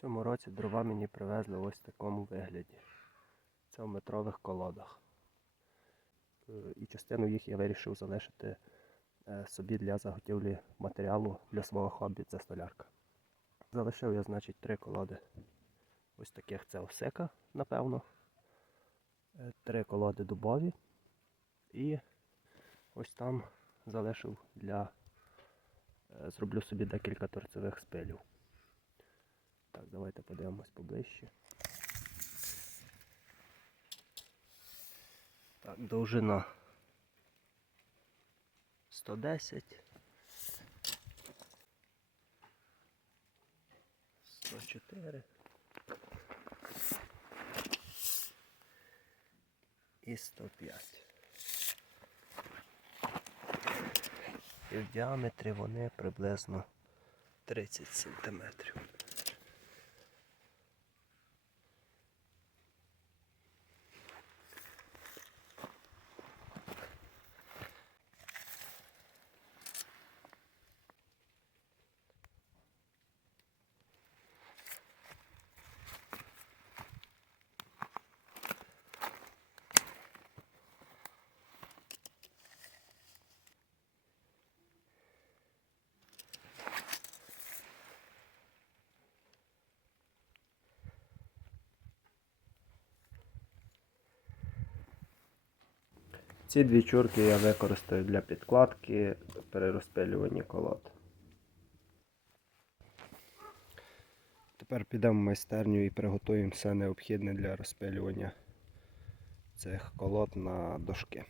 Цьому році дрова мені привезли ось в такому вигляді. Це в метрових колодах. Е, І частину їх я вирішив залишити е, собі для заготівлі матеріалу для свого хобі, це столярка. Залишив я, значить, три колоди. Ось таких це осека, напевно. Е, Три колоди дубові. І ось там залишив для. Зроблю собі декілька торцевих спилів. Так, давайте подивимось поближче. Так, довжина 110. 104. І 105. І в діаметрі вони приблизно 30 сантиметрів. Ці дві чурки я використаю для підкладки при розпилюванні колод. Тепер підемо в майстерню і приготуємо все необхідне для розпилювання цих колод на дошки.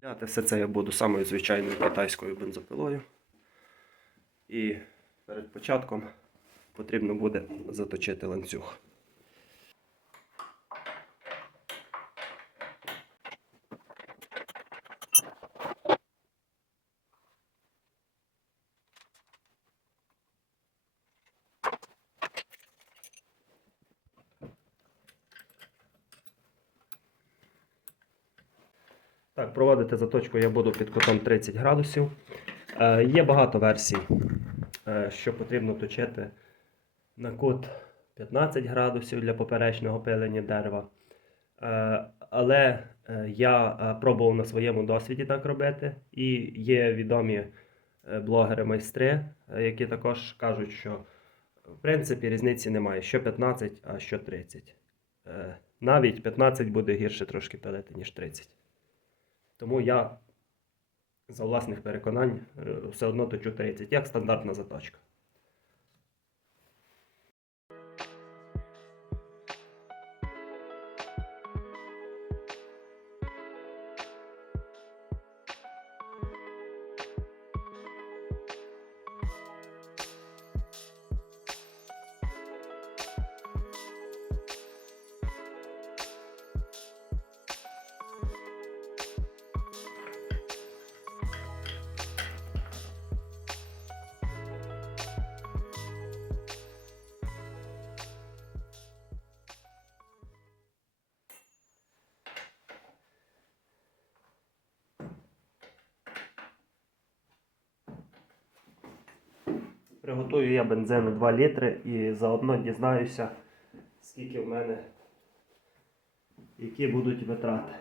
Пиляти все це я буду самою звичайною китайською бензопилою. І перед початком потрібно буде заточити ланцюг. Так, проводити заточку я буду під кутом 30 градусів. Е, є багато версій, е, що потрібно точити на кут 15 градусів для поперечного пилення дерева. Е, але е, я е, пробував на своєму досвіді так робити, і є відомі е, блогери-майстри, які також кажуть, що в принципі різниці немає, що 15, а що 30. Е, навіть 15 буде гірше трошки пилити, ніж 30. Тому я за власних переконань е, все одно точу 30, як стандартна заточка. Приготую я бензину 2 літри і заодно дізнаюся, скільки в мене, які будуть витрати.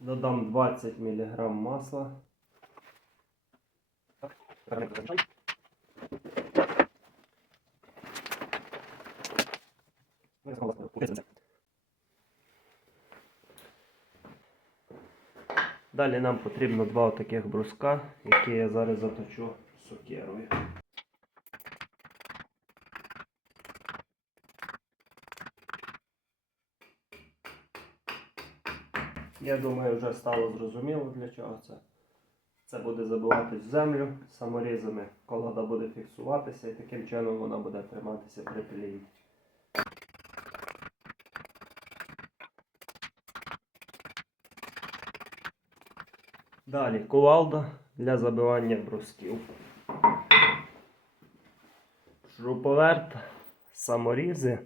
Додам 20 мг масла. Далі нам потрібно два таких бруска, які я зараз заточу сокирою. Я думаю, вже стало зрозуміло для чого це. Це буде забиватись в землю саморізами, колода буде фіксуватися і таким чином вона буде триматися при пилінні. Далі кувалда для забивання брусків. Шуруповерт, саморізи.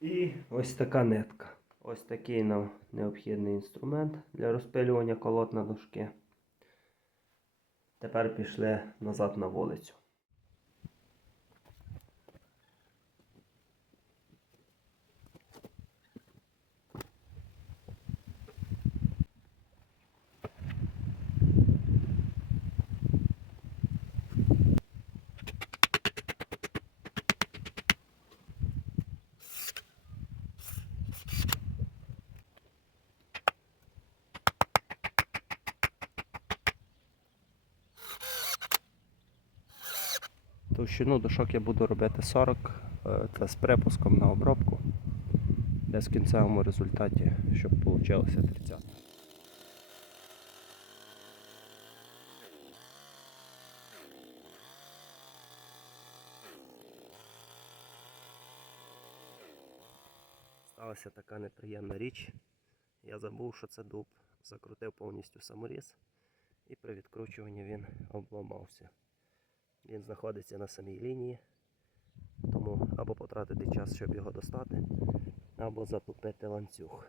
І ось така нитка. Ось такий нам необхідний інструмент для розпилювання колод на дошки. Тепер пішли назад на вулицю. Товщину дошок я буду робити 40, е, це з припуском на обробку, десь в кінцевому результаті, щоб вийшло 30. Сталася така неприємна річ. Я забув, що це дуб. Закрутив повністю саморіз і при відкручуванні він обламався. Він знаходиться на самій лінії, тому або потратити час, щоб його достати, або затупити ланцюг.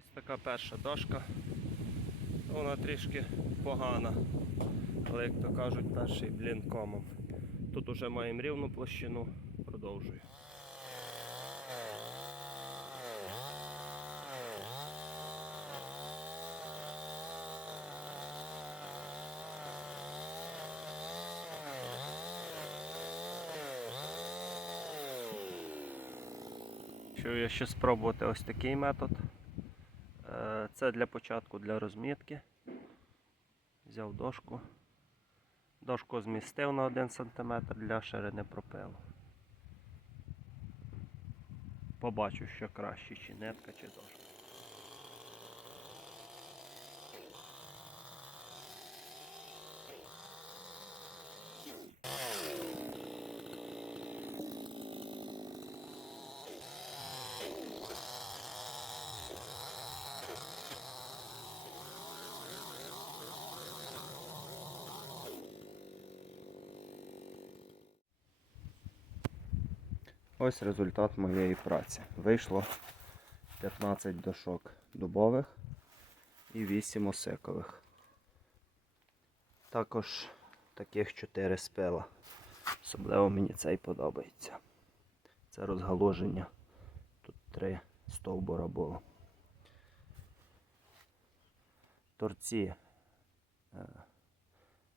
Ось така перша дошка. Вона трішки погана. Але, як то кажуть, перший блін комом. Тут уже маємо рівну площину, продовжую. Що я ще спробувати ось такий метод. Це для початку для розмітки. Взяв дошку. Дошку змістив на 1 см для ширини пропилу. Побачу, що краще, чи нитка, чи дошка. Ось результат моєї праці. Вийшло 15 дошок дубових і 8 осикових. Також таких 4 спила. Особливо мені цей подобається. Це розгалуження. Тут три стовбура було. Торці е,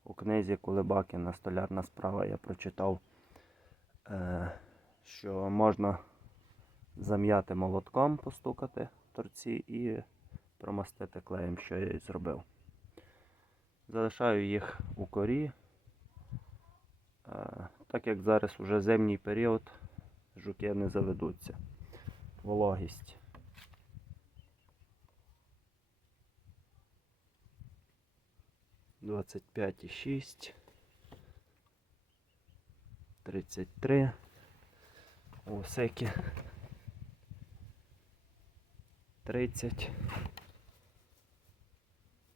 у книзі Кулебакіна Столярна справа я прочитав. Що можна зам'яти молотком, постукати торці і промастити клеєм, що я і зробив. Залишаю їх у корі. Е, Так як зараз вже зимній період, жуки не заведуться. Вологість. Двадцять п'ять і шість. Тридцять три. Осеки 30.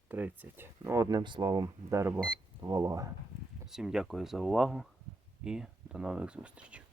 30. Ну, одним словом, дерево вологе. Всім дякую за увагу і до нових зустрічей.